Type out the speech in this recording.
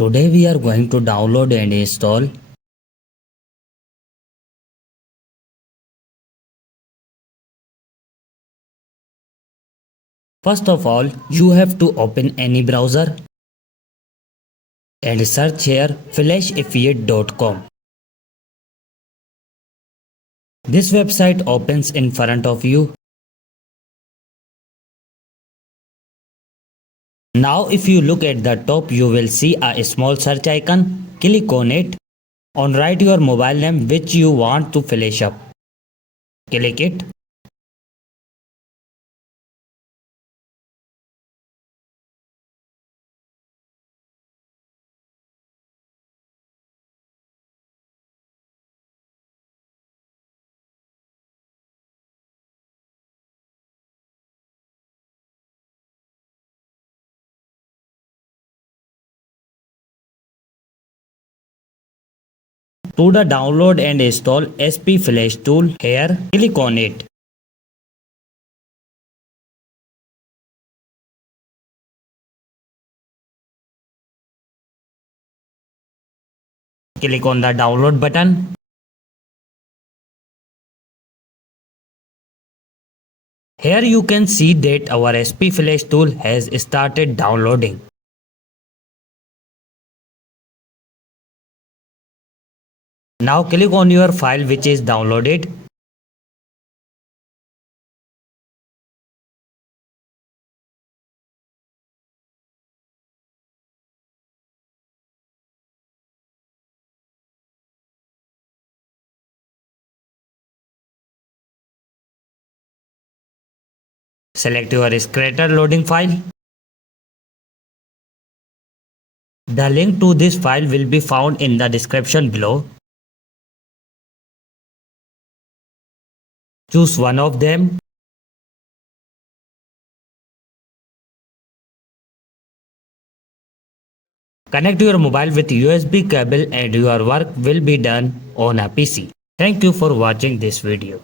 Today we are going to download and install First of all, you have to open any browser and search here flashaffiate.com. This website opens in front of you. Now if you look at the top, you will see a small search icon. Click on it. Write your mobile name which you want to flash up. Click it. To the download and install SP Flash tool here, click on it. Click on the download button. Here you can see that our SP Flash tool has started downloading. Now click on your file which is downloaded. Select your creator loading file. The link to this file will be found in the description below. Choose one of them. Connect your mobile with USB cable and your work will be done on a PC. Thank you for watching this video.